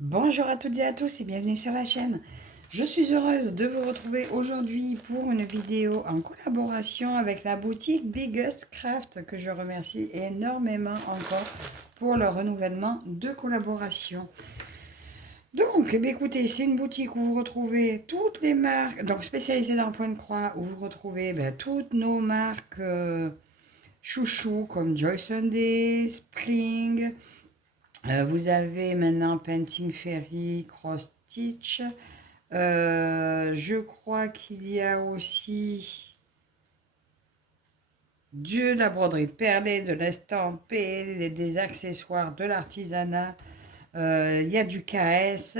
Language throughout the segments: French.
Bonjour à toutes et à tous et bienvenue sur la chaîne. Je suis heureuse de vous retrouver aujourd'hui pour une vidéo en collaboration avec la boutique Biggest Craft que je remercie énormément encore pour le renouvellement de collaboration. Donc, eh bien, écoutez, c'est une boutique où vous retrouvez toutes les marques, donc spécialisée dans le point de croix, où vous retrouvez toutes nos marques chouchous comme Joy Sunday, Spring. Vous avez maintenant Painting Fairy, Cross Stitch. Je crois qu'il y a aussi de la broderie perlée, de l'estampé, des accessoires, de l'artisanat. Il y a du KS,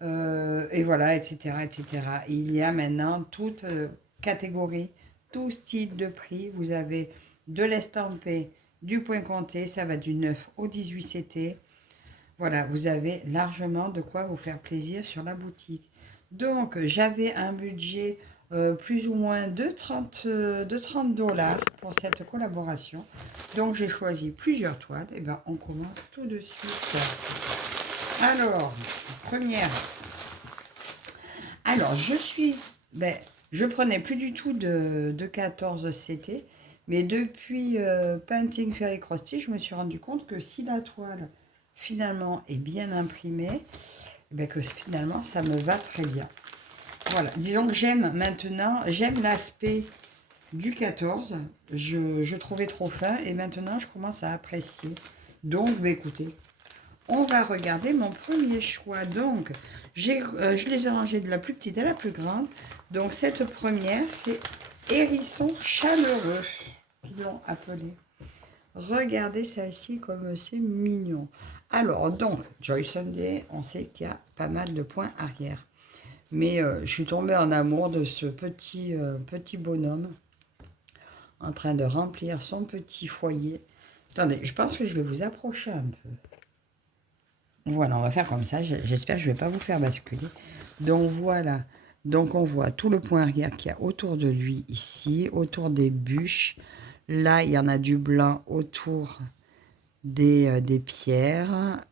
et voilà, etc., etc. Il y a maintenant toute catégorie, tout style de prix. Vous avez de l'estampé, du point compté, ça va du 9 au 18 CT. Voilà, vous avez largement de quoi vous faire plaisir sur la boutique. Donc, j'avais un budget plus ou moins de 30 dollars pour cette collaboration. Donc, j'ai choisi plusieurs toiles. Et bien, on commence tout de suite. Alors, première. Alors, je prenais plus du tout de 14 CT. Mais depuis Painting Fairy Crusty, je me suis rendu compte que si la toile finalement est bien imprimée, que finalement ça me va très bien. Voilà, disons que j'aime l'aspect du 14, je trouvais trop fin et maintenant je commence à apprécier. Donc, écoutez, on va regarder mon premier choix. Donc, je les ai rangés de la plus petite à la plus grande. Donc, cette première, c'est Hérisson chaleureux, qu'ils l'ont appelé. Regardez celle-ci comme c'est mignon. Alors, donc, Joy Sunday, on sait qu'il y a pas mal de points arrière. Mais je suis tombée en amour de ce petit bonhomme en train de remplir son petit foyer. Attendez, je pense que je vais vous approcher un peu. Voilà, on va faire comme ça. J'espère que je ne vais pas vous faire basculer. Donc, voilà. Donc, on voit tout le point arrière qu'il y a autour de lui ici, autour des bûches. Là, il y en a du blanc autour des pierres.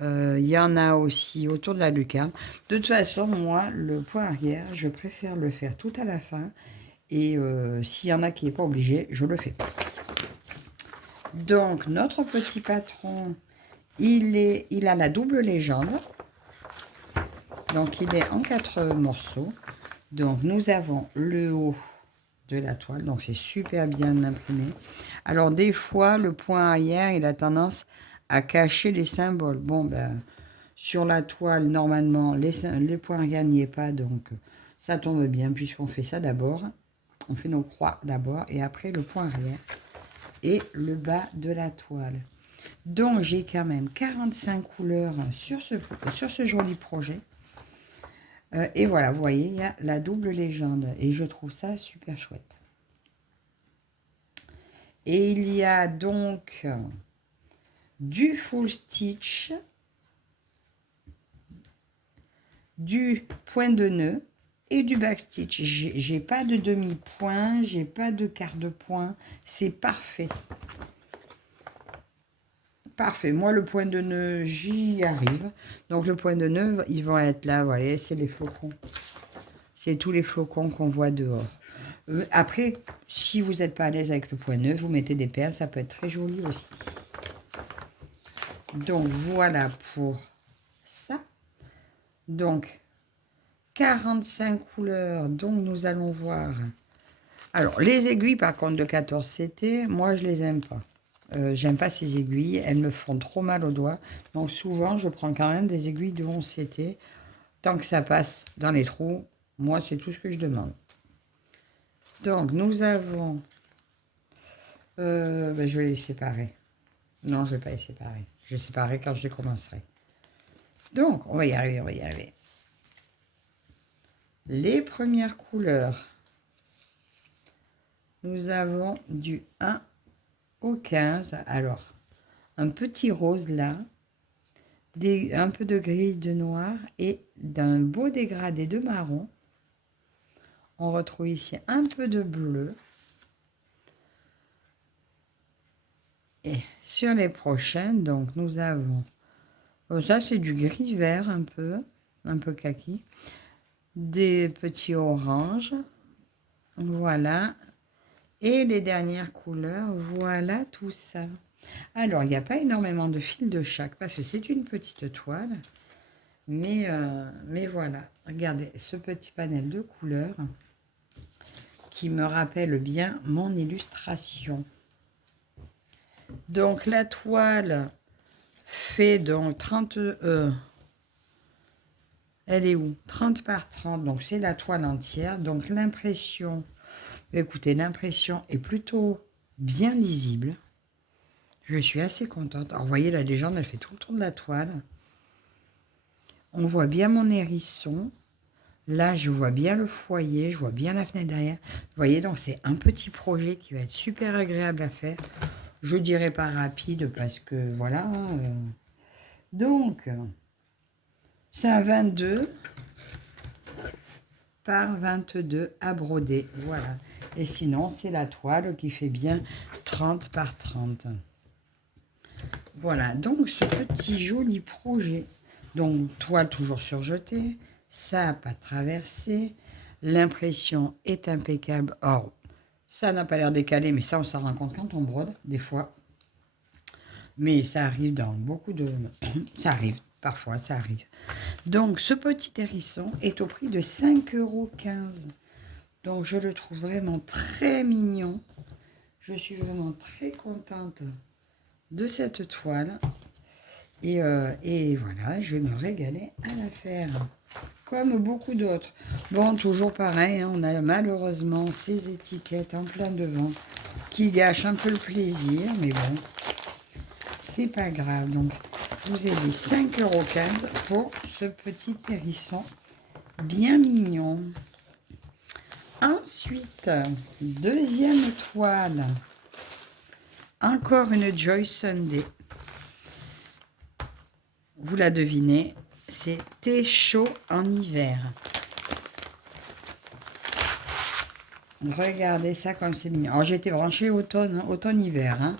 Il y en a aussi autour de la lucarne. De toute façon, moi, le point arrière, je préfère le faire tout à la fin. Et s'il y en a qui n'est pas obligé, je le fais. Donc, notre petit patron, il a la double légende. Donc, il est en 4 morceaux. Donc, nous avons le haut de la toile. Donc, c'est super bien imprimé. Alors, des fois, le point arrière, il a tendance à cacher les symboles. Bon, sur la toile, normalement, les points arrière n'y est pas. Donc, ça tombe bien puisqu'on fait ça d'abord. On fait nos croix d'abord et après le point arrière et le bas de la toile. Donc, j'ai quand même 45 couleurs sur ce joli projet. Et voilà, vous voyez, il y a la double légende. Et je trouve ça super chouette. Et il y a donc du full stitch, du point de nœud et du backstitch. J'ai pas de demi-point, j'ai pas de quart de point. C'est parfait. Parfait. Moi, le point de nœud, j'y arrive. Donc, le point de nœud, ils vont être là. Vous voyez, c'est les flocons. C'est tous les flocons qu'on voit dehors. Après, si vous n'êtes pas à l'aise avec le point de nœud, vous mettez des perles. Ça peut être très joli aussi. Donc, voilà pour ça. Donc, 45 couleurs. Donc, nous allons voir. Alors, les aiguilles, par contre, de 14 CT, moi, je les aime pas. J'aime pas ces aiguilles, elles me font trop mal aux doigts. Donc souvent, je prends quand même des aiguilles de 11 CT. Tant que ça passe dans les trous, moi, c'est tout ce que je demande. Donc, nous avons... je vais les séparer. Non, je ne vais pas les séparer. Je vais les séparer quand je les commencerai. Donc, on va y arriver, on va y arriver. Les premières couleurs. Nous avons du 1 au 15. Alors, un petit rose là. Un peu de gris, de noir et d'un beau dégradé de marron. On retrouve ici un peu de bleu. Et sur les prochaines, donc nous avons Ça, c'est du gris vert un peu kaki. Des petits oranges, voilà. Et les dernières couleurs, voilà tout ça. Alors, il n'y a pas énormément de fils de chaque parce que c'est une petite toile. Mais voilà, regardez ce petit panel de couleurs qui me rappelle bien mon illustration. Donc, la toile fait donc 30... elle est où? 30 par 30, donc c'est la toile entière. Donc, l'impression... Écoutez, l'impression est plutôt bien lisible. Je suis assez contente. Alors, vous voyez, la légende, elle fait tout le tour de la toile. On voit bien mon hérisson. Là, je vois bien le foyer, je vois bien la fenêtre derrière. Vous voyez, donc c'est un petit projet qui va être super agréable à faire. Je dirais pas rapide parce que voilà. Donc, c'est un 22 par 22 à broder. Voilà. Et sinon, c'est la toile qui fait bien 30 par 30. Voilà, donc ce petit joli projet. Donc, toile toujours surjetée, ça n'a pas traversé, l'impression est impeccable. Or, ça n'a pas l'air décalé, mais ça, on s'en rend compte quand on brode, des fois. Mais ça arrive dans beaucoup de... ça arrive, parfois, ça arrive. Donc, ce petit hérisson est au prix de 5,15 €. Donc, je le trouve vraiment très mignon. Je suis vraiment très contente de cette toile. Et voilà, je vais me régaler à la faire. Comme beaucoup d'autres. Bon, toujours pareil, hein, on a malheureusement ces étiquettes en plein devant qui gâchent un peu le plaisir, mais bon, c'est pas grave. Donc, je vous ai dit 5,15 € pour ce petit hérisson bien mignon. Ensuite, deuxième toile. Encore une Joy Sunday. Vous la devinez, c'est thé chaud en hiver. Regardez ça comme c'est mignon. Alors j'ai été branchée automne, hein, automne-hiver. Hein.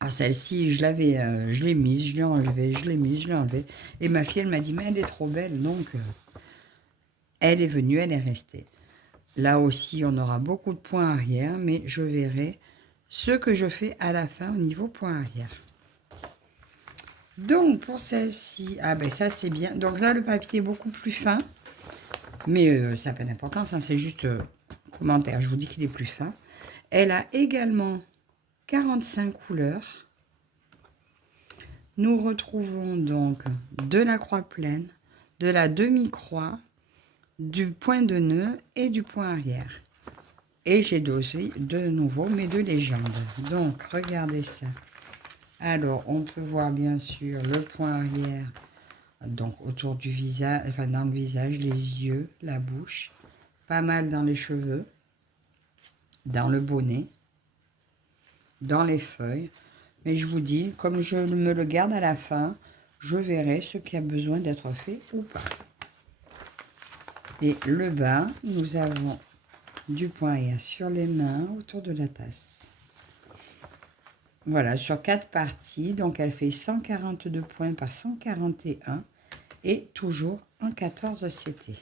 Ah, celle-ci, je l'ai mise, je l'ai enlevée, je l'ai mise, je l'ai enlevée. Et ma fille, elle m'a dit, mais elle est trop belle. Donc, elle est venue, elle est restée. Là aussi, on aura beaucoup de points arrière, mais je verrai ce que je fais à la fin au niveau point arrière. Donc, pour celle-ci, ah ben ça, c'est bien. Donc là, le papier est beaucoup plus fin. Mais ça n'a pas d'importance, hein, c'est juste commentaire. Je vous dis qu'il est plus fin. Elle a également 45 couleurs. Nous retrouvons donc de la croix pleine, de la demi-croix, du point de nœud et du point arrière. Et j'ai dosé de nouveau mes deux légendes. Donc, regardez ça. Alors, on peut voir bien sûr le point arrière, donc autour du visage, enfin dans le visage, les yeux, la bouche, pas mal dans les cheveux, dans le bonnet, dans les feuilles. Mais je vous dis, comme je me le garde à la fin, je verrai ce qui a besoin d'être fait ou pas. Et le bas, nous avons du point arrière sur les mains, autour de la tasse. Voilà, sur 4 parties, donc elle fait 142 points par 141 et toujours en 14 CT.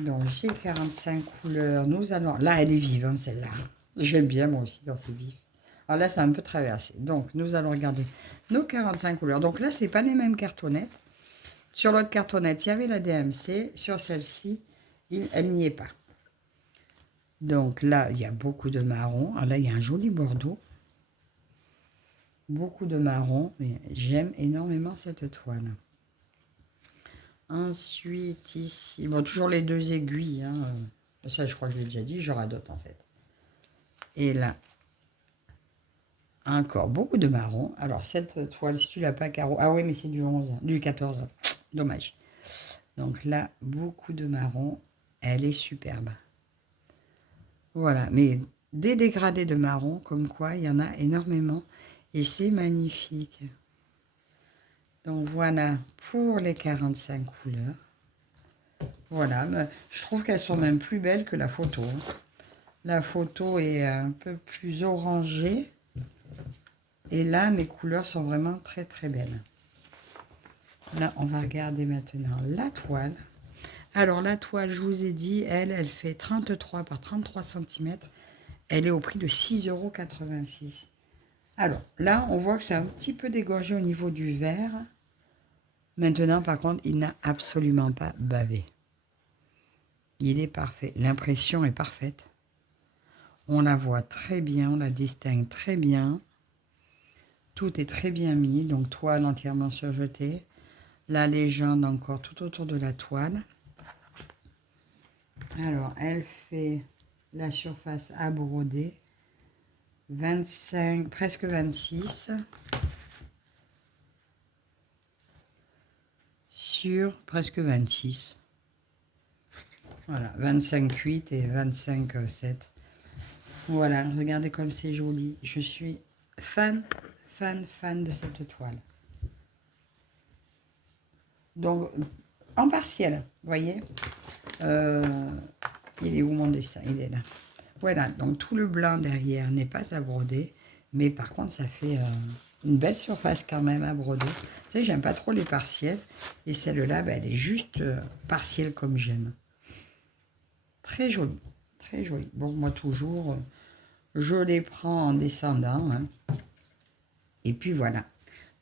Donc j'ai 45 couleurs, nous allons... Là, elle est vive, hein, celle-là. J'aime bien moi aussi quand c'est vif. Alors là, c'est un peu traversé. Donc, nous allons regarder nos 45 couleurs. Donc là, ce n'est pas les mêmes cartonnettes. Sur l'autre cartonnette, il y avait la DMC. Sur celle-ci, elle n'y est pas. Donc là, il y a beaucoup de marron. Alors là, il y a un joli bordeaux. Beaucoup de marron. Mais j'aime énormément cette toile. Ensuite, ici, bon, toujours les deux aiguilles. Hein. Ça, je crois que je l'ai déjà dit. J'aurai d'autres, en fait. Et là, encore beaucoup de marron. Alors, cette toile, si tu l'as pas, Caro... Ah oui, mais c'est du 11, du 14. Dommage. Donc là, beaucoup de marron. Elle est superbe. Voilà, mais des dégradés de marron, comme quoi, il y en a énormément. Et c'est magnifique. Donc voilà, pour les 45 couleurs. Voilà, mais je trouve qu'elles sont même plus belles que la photo. La photo est un peu plus orangée. Et là, mes couleurs sont vraiment très très belles. Là, on va regarder maintenant la toile. Alors, la toile, je vous ai dit, elle fait 33 par 33 cm. Elle est au prix de 6,86 €. Alors, là, on voit que c'est un petit peu dégorgé au niveau du vert. Maintenant, par contre, il n'a absolument pas bavé. Il est parfait. L'impression est parfaite. On la voit très bien, on la distingue très bien. Tout est très bien mis. Donc, toile entièrement surjetée. La légende encore tout autour de la toile. Alors, elle fait la surface à broder. 25, presque 26. Sur presque 26. Voilà, 25,8 et 25,7. Voilà, regardez comme c'est joli. Je suis fan de cette toile. Donc, en partiel, vous voyez. Il est où mon dessin? Il est là. Voilà, donc tout le blanc derrière n'est pas à broder. Mais par contre, ça fait une belle surface quand même à broder. Vous savez, j'aime pas trop les partiels. Et celle-là, ben, elle est juste partielle comme j'aime. Très jolie. Très jolie. Bon, moi toujours, je les prends en descendant. Hein. Et puis voilà.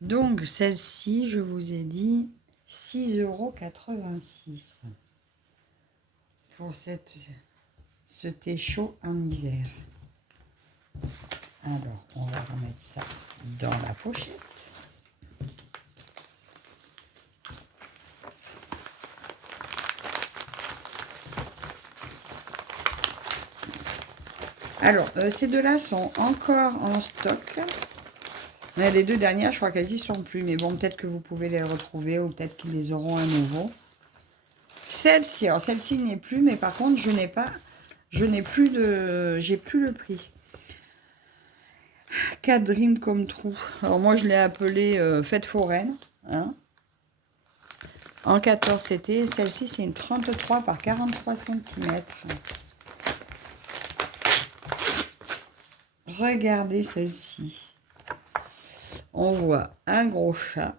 Donc, celle-ci, je vous ai dit 6,86 € pour ce thé chaud en hiver. Alors, on va remettre ça dans la pochette. Alors, ces deux-là sont encore en stock. Mais les deux dernières, je crois qu'elles y sont plus. Mais bon, peut-être que vous pouvez les retrouver ou peut-être qu'ils les auront à nouveau. Celle-ci, alors celle-ci n'est plus, mais par contre, j'ai plus le prix. 4 Dream comme trou. Alors moi, je l'ai appelée Fête foraine. Hein. En 14 CT. Celle-ci, c'est une 33 par 43 cm. Regardez celle-ci. On voit un gros chat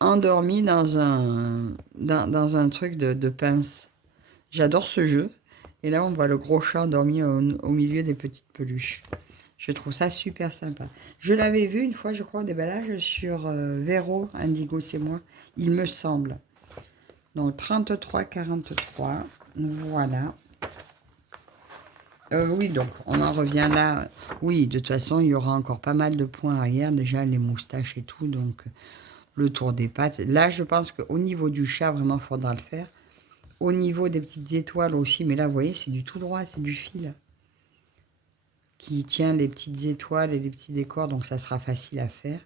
endormi dans un truc de pince. J'adore ce jeu. Et là, on voit le gros chat endormi au milieu des petites peluches. Je trouve ça super sympa. Je l'avais vu une fois, je crois, au déballage sur Vero, Indigo, c'est moi. Il me semble. Donc, 33,43. Voilà. Oui, donc, on en revient là. Oui, de toute façon, il y aura encore pas mal de points arrière. Déjà, les moustaches et tout. Donc, le tour des pattes. Là, je pense qu'au niveau du chat, vraiment, il faudra le faire. Au niveau des petites étoiles aussi. Mais là, vous voyez, c'est du tout droit, c'est du fil qui tient les petites étoiles et les petits décors. Donc, ça sera facile à faire.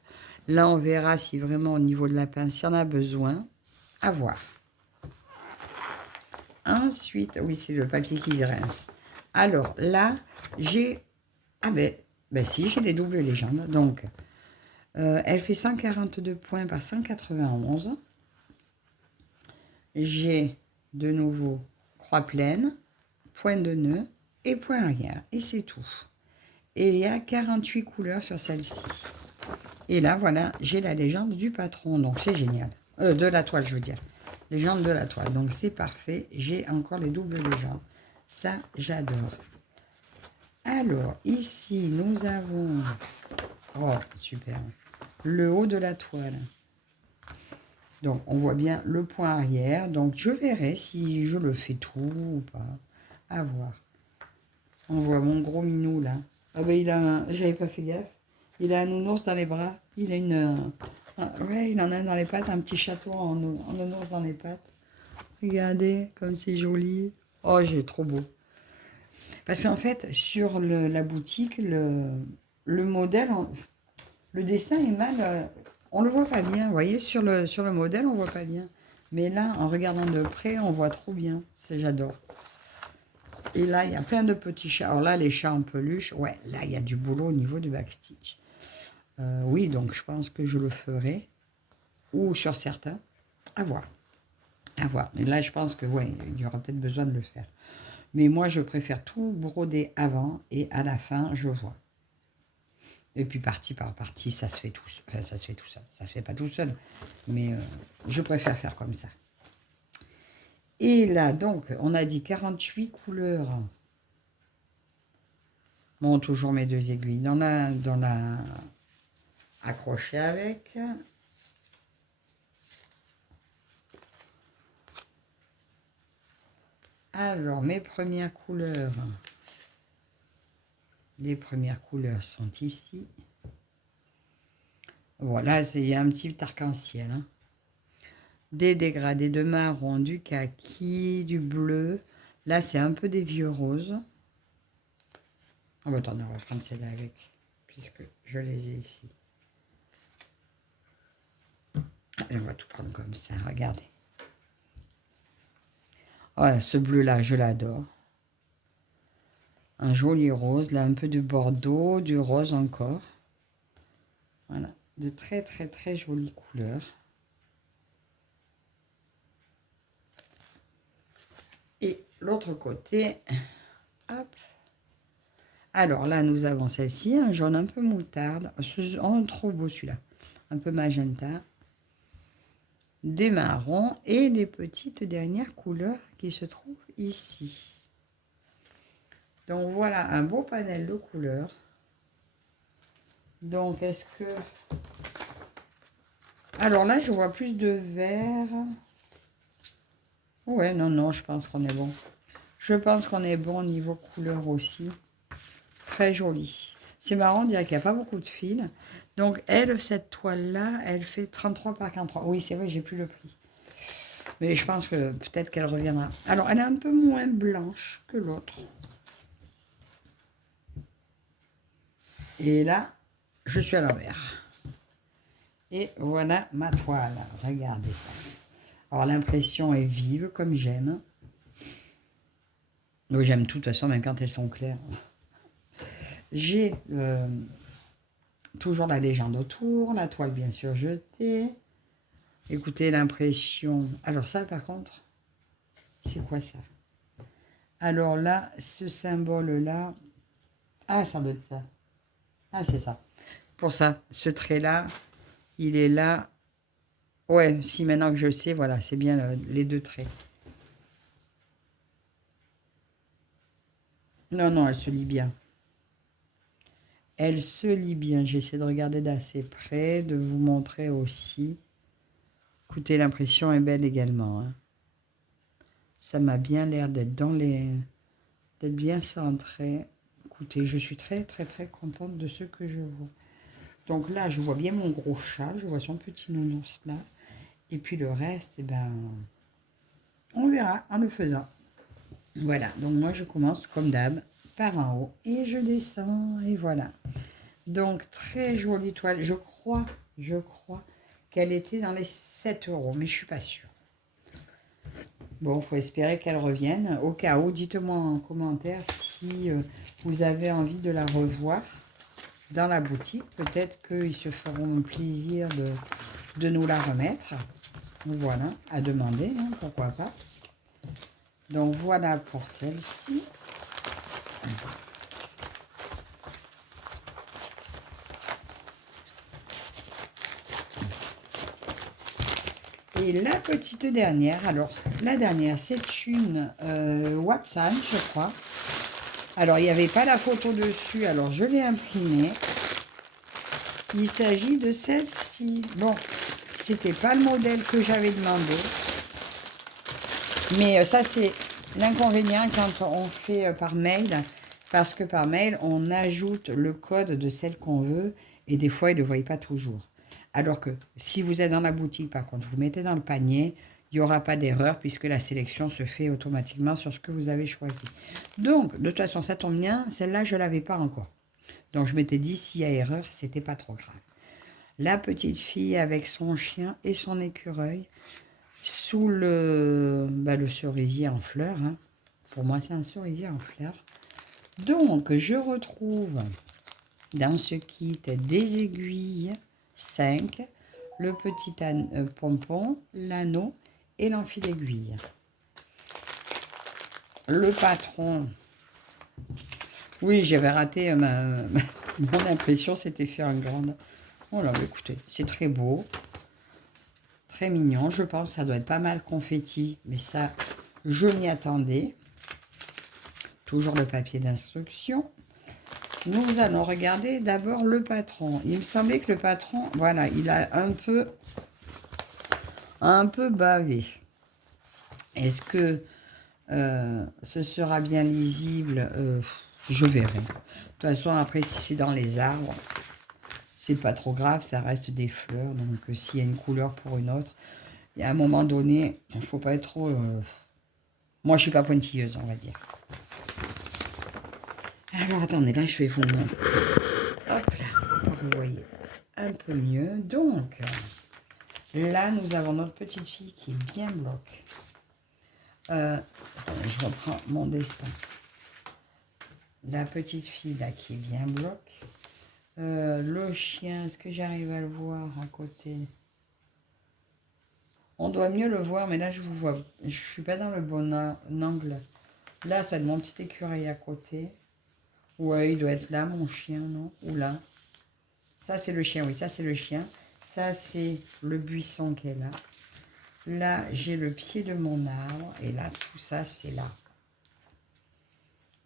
Là, on verra si vraiment, au niveau de la pince, il y en a besoin. À voir. Ensuite, oui, c'est le papier qui grince. Alors, là, j'ai... Ah ben si, j'ai les doubles légendes. Donc, elle fait 142 points par 191. J'ai de nouveau croix pleine, point de nœud et point arrière. Et c'est tout. Et il y a 48 couleurs sur celle-ci. Et là, voilà, j'ai la légende du patron. Donc, c'est génial. De la toile, je veux dire. Légende de la toile. Donc, c'est parfait. J'ai encore les doubles légendes. Ça, j'adore. Alors, ici, nous avons... Oh, super. Le haut de la toile. Donc, on voit bien le point arrière. Donc, je verrai si je le fais tout ou pas. À voir. On voit mon gros minou, là. Ah ben, il a j'avais pas fait gaffe. Il a un nounours dans les bras. Il a une... ouais, il en a un dans les pattes. Un petit chaton en nounours dans les pattes. Regardez, comme c'est joli. Oh, j'ai trop beau. Parce qu'en fait, sur la boutique, le modèle, le dessin est mal... on le voit pas bien, vous voyez, sur le modèle, on voit pas bien. Mais là, en regardant de près, on voit trop bien. J'adore. Et là, il y a plein de petits chats. Alors là, les chats en peluche, ouais, là, il y a du boulot au niveau du backstitch. Oui, donc je pense que je le ferai. Ou sur certains. À voir. À voir. Mais là, je pense que, ouais, il y aura peut-être besoin de le faire. Mais moi, je préfère tout broder avant et à la fin, je vois. Et puis partie par partie, ça se fait tout seul. Enfin, ça se fait tout seul. Ça se fait pas tout seul. Mais je préfère faire comme ça. Et là, donc, on a dit 48 couleurs. Bon, toujours mes 2 aiguilles dans la accrochée avec. Alors, mes premières couleurs. Les premières couleurs sont ici. Voilà, il y a un petit arc-en-ciel. Hein. Des dégradés de marron, du kaki, du bleu. Là, c'est un peu des vieux roses. Oh, attendez, on va prendre celle-là avec, puisque je les ai ici. Allez, on va tout prendre comme ça, regardez. Oh, ce bleu-là, je l'adore. Un joli rose, là, un peu de bordeaux, du rose encore. Voilà, de très, très, très jolies couleurs. Et l'autre côté, hop. Alors là, nous avons celle-ci, un jaune un peu moutarde. Oh, trop beau celui-là. Un peu magenta. Des marrons et les petites dernières couleurs qui se trouvent ici. Donc voilà un beau panel de couleurs. Donc est-ce que... Alors là, je vois plus de vert. Ouais, non, je pense qu'on est bon. Je pense qu'on est bon au niveau couleur aussi. Très joli. C'est marrant, on dirait qu'il n'y a pas beaucoup de fils. Donc elle, cette toile-là, elle fait 33 par 43. Oui, c'est vrai, j'ai plus le prix. Mais je pense que peut-être qu'elle reviendra. Alors, elle est un peu moins blanche que l'autre. Et là, je suis à l'envers. Et voilà ma toile. Regardez ça. Alors, l'impression est vive, comme j'aime. Donc, j'aime tout, de toute façon, même quand elles sont claires. J'ai toujours la légende autour, la toile, bien sûr, jetée. Écoutez, l'impression... Alors, ça, par contre, c'est quoi ça? Alors là, ce symbole-là... Ah, ça doit être ça. Ah, c'est ça. Pour ça, ce trait-là, il est là. Ouais, si maintenant que je sais, voilà, c'est bien les 2 traits. Non, elle se lit bien. Elle se lit bien. J'essaie de regarder d'assez près, de vous montrer aussi. Écoutez, l'impression est belle également. Hein. Ça m'a bien l'air d'être d'être bien centré. Écoutez, je suis très, très, très contente de ce que je vois. Donc là, je vois bien mon gros chat. Je vois son petit nounours là. Et puis le reste, eh ben, on verra en le faisant. Voilà, donc moi je commence comme d'hab par en haut et je descends et voilà. Donc très jolie toile, je crois qu'elle était dans les 7 €, mais je suis pas sûre. Bon, il faut espérer qu'elle revienne. Au cas où, dites-moi en commentaire si vous avez envie de la revoir dans la boutique. Peut-être qu'ils se feront plaisir de nous la remettre. Voilà, à demander, hein, pourquoi pas. Donc voilà pour celle-ci. Et la petite dernière, alors la dernière c'est une Watson je crois. Alors il n'y avait pas la photo dessus, alors je l'ai imprimée. Il s'agit de celle-ci. Bon, c'était pas le modèle que j'avais demandé. Mais ça c'est l'inconvénient quand on fait par mail. Parce que par mail, on ajoute le code de celle qu'on veut. Et des fois, ils ne le voient pas toujours. Alors que si vous êtes dans la boutique, par contre, vous mettez dans le panier, il n'y aura pas d'erreur puisque la sélection se fait automatiquement sur ce que vous avez choisi. Donc, de toute façon, ça tombe bien. Celle-là, je ne l'avais pas encore. Donc, je m'étais dit, s'il y a erreur, c'était pas trop grave. La petite fille avec son chien et son écureuil sous le cerisier en fleurs. Hein. Pour moi, c'est un cerisier en fleurs. Donc, je retrouve dans ce kit des aiguilles 5, le petit pompon, l'anneau et l'enfil d'aiguille. Le patron, oui, j'avais raté Mon impression, c'était fait en grande. Voilà, bah, écoutez, c'est très beau. Très mignon. Je pense que ça doit être pas mal confetti. Mais ça, je m'y attendais. Toujours le papier d'instruction. Nous allons regarder d'abord le patron. Il me semblait que le patron, voilà, il a un peu bavé. Est-ce que ce sera bien lisible? Je verrai. De toute façon, après, si c'est dans les arbres, c'est pas trop grave, ça reste des fleurs. Donc, s'il y a une couleur pour une autre, et à un moment donné, il ne faut pas être trop... Moi, je suis pas pointilleuse, on va dire. Alors, attendez, là, je vais vous montrer. Hop là, pour que vous voyez un peu mieux. Donc, là, nous avons notre petite fille qui est bien bloque. Attendez, je reprends mon dessin. La petite fille, là, qui est bien bloque. Le chien, est-ce que j'arrive à le voir à côté? On doit mieux le voir, mais là, je vous vois. Je suis pas dans le bon angle. Là, ça va être mon petit écureuil à côté. Ouais, il doit être là, mon chien, non? Ou là. Ça, c'est le chien, oui, ça, c'est le chien. Ça, c'est le buisson qui est là. Là, j'ai le pied de mon arbre. Et là, tout ça, c'est là.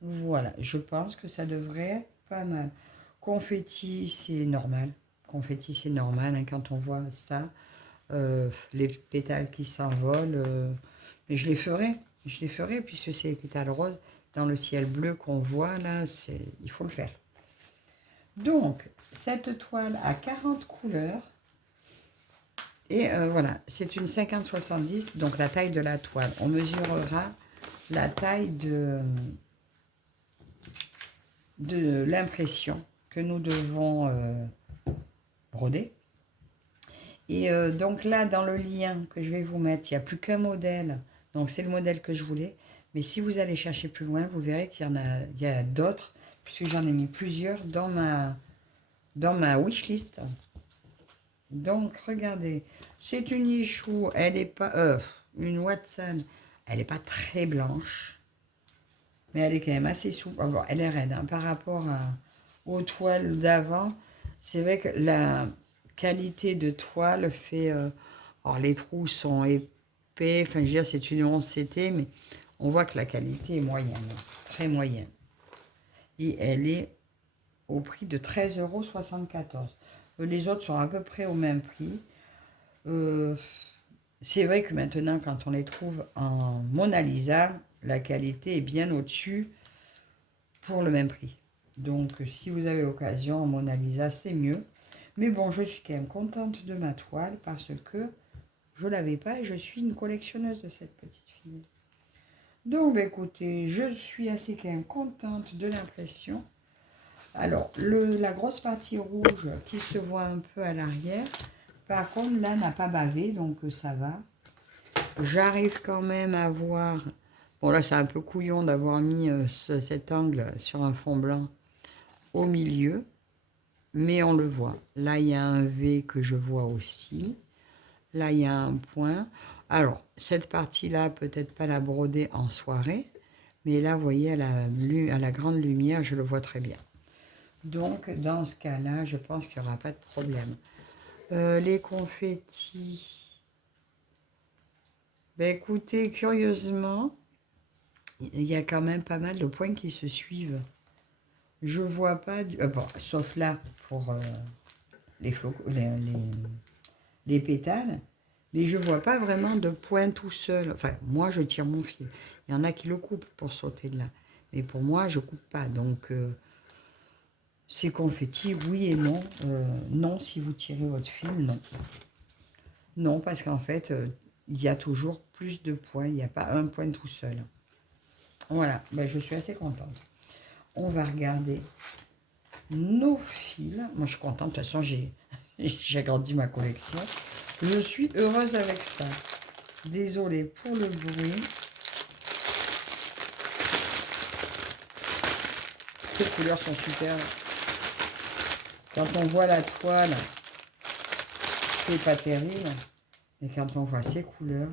Voilà, je pense que ça devrait être pas mal. Confetti, c'est normal. Confetti, c'est normal hein, quand on voit ça. Les pétales qui s'envolent. Mais je les ferai. Je les ferai puisque c'est les pétales roses dans le ciel bleu qu'on voit là. Il faut le faire. Donc, cette toile a 40 couleurs. Et voilà, c'est une 50-70, donc la taille de la toile. On mesurera la taille de l'impression que nous devons broder. Et donc là, dans le lien que je vais vous mettre, il n'y a plus qu'un modèle. Donc c'est le modèle que je voulais. Mais si vous allez chercher plus loin, vous verrez qu'il y a d'autres, puisque j'en ai mis plusieurs dans ma wishlist. Donc regardez, c'est une Yichou, elle n'est pas... une Watson, elle n'est pas très blanche. Mais elle est quand même assez souple. Ah bon, elle est raide hein, par rapport aux toiles d'avant. C'est vrai que la qualité de toile fait... alors les trous sont épais. Enfin, je veux dire, c'est une 11CT, mais on voit que la qualité est moyenne. Très moyenne. Et elle est au prix de 13,74 €. Les autres sont à peu près au même prix. C'est vrai que maintenant, quand on les trouve en Mona Lisa, la qualité est bien au-dessus pour le même prix. Donc, si vous avez l'occasion en Mona Lisa, c'est mieux. Mais bon, je suis quand même contente de ma toile parce que je ne l'avais pas et je suis une collectionneuse de cette petite fille. Donc, bah, écoutez, je suis assez quand même contente de l'impression. Alors, la grosse partie rouge qui se voit un peu à l'arrière, par contre, là, n'a pas bavé, donc ça va. J'arrive quand même à voir... Bon, là, c'est un peu couillon d'avoir mis cet angle sur un fond blanc au milieu, mais on le voit. Là, il y a un V que je vois aussi. Là, il y a un point. Alors, cette partie-là, peut-être pas la broder en soirée, mais là, vous voyez, à la grande lumière, je le vois très bien. Donc, dans ce cas-là, je pense qu'il n'y aura pas de problème. Les confettis... Ben, écoutez, curieusement, il y a quand même pas mal de points qui se suivent. Je vois pas... bon, sauf là, pour les pétales. Mais je vois pas vraiment de points tout seul. Enfin, moi, je tire mon fil. Il y en a qui le coupent pour sauter de là. Mais pour moi, je coupe pas. Donc, c'est confetti, oui et non. Non, si vous tirez votre fil, non. Non, parce qu'en fait, il y a toujours plus de points. Il n'y a pas un point tout seul. Voilà, ben, je suis assez contente. On va regarder nos fils. Moi, je suis contente. De toute façon, j'ai agrandi ma collection. Je suis heureuse avec ça. Désolée pour le bruit. Les couleurs sont super. Quand on voit la toile, c'est pas terrible. Mais quand on voit ces couleurs,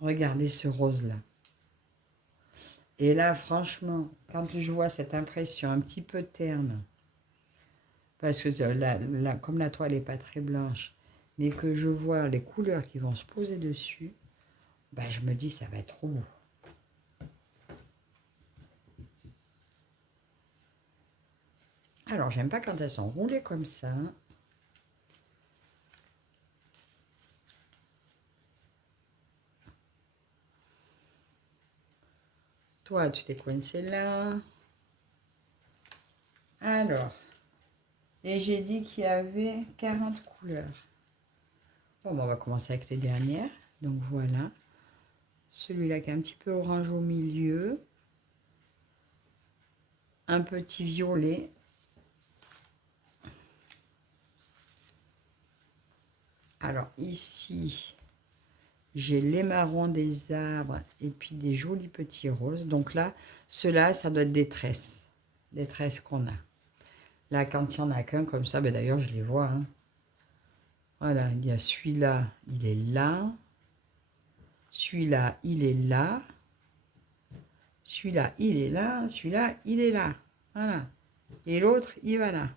regardez ce rose-là. Et là, franchement, quand je vois cette impression un petit peu terne, parce que comme la toile n'est pas très blanche, mais que je vois les couleurs qui vont se poser dessus, bah, je me dis ça va être trop beau. Alors, j'aime pas quand elles sont roulées comme ça. Toi, tu t'es coincé là. Alors, et j'ai dit qu'il y avait 40 couleurs. Bon, on va commencer avec les dernières. Donc voilà. Celui-là qui est un petit peu orange au milieu. Un petit violet. Alors ici, j'ai les marrons des arbres et puis des jolis petits roses. Donc là, ceux-là, ça doit être des tresses. Des tresses qu'on a. Là, quand il n'y en a qu'un comme ça, ben d'ailleurs, je les vois. Hein. Voilà, il y a celui-là, il est là. Celui-là, il est là. Celui-là, il est là. Celui-là, il est là. Voilà. Et l'autre, il va là.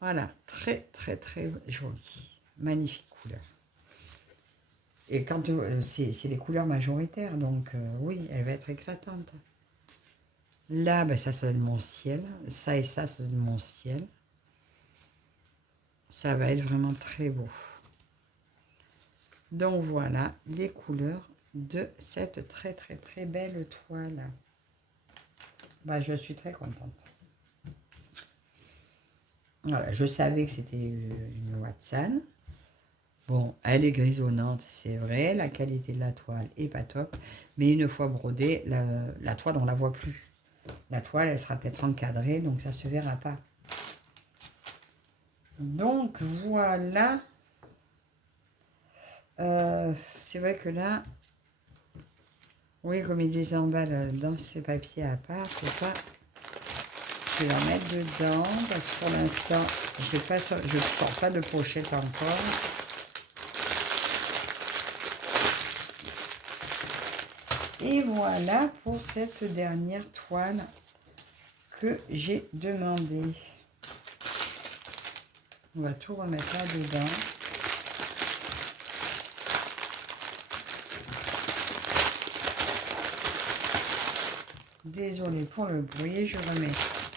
Voilà, très, très, très joli. Magnifique couleur. Et quand c'est les couleurs majoritaires, donc oui, elle va être éclatante. Là, ben, ça donne mon ciel. Ça et ça donne mon ciel. Ça va être vraiment très beau. Donc voilà les couleurs de cette très très très belle toile. Bah, je suis très contente. Voilà, je savais que c'était une Watson. Bon, elle est grisonnante, c'est vrai. La qualité de la toile est pas top. Mais une fois brodée, la toile, on ne la voit plus. La toile, elle sera peut-être encadrée, donc ça ne se verra pas. Donc, voilà. C'est vrai que là, oui, comme ils les emballent dans ces papiers à part, c'est pas... Je vais la mettre dedans, parce que pour l'instant, je ne sors pas de pochette encore. Et voilà pour cette dernière toile que j'ai demandé. On va tout remettre là-dedans. Désolée pour le bruit, je remets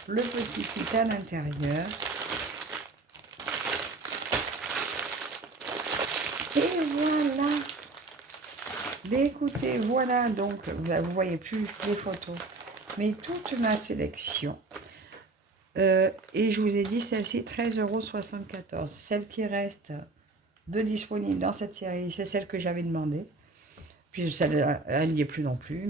le petit kit à l'intérieur. Et voilà. Mais écoutez, voilà, donc vous voyez plus les photos, mais toute ma sélection. Et je vous ai dit, celle-ci, 13,74 €. Celle qui reste de disponible dans cette série, c'est celle que j'avais demandée. Puis celle, elle n'y est plus non plus.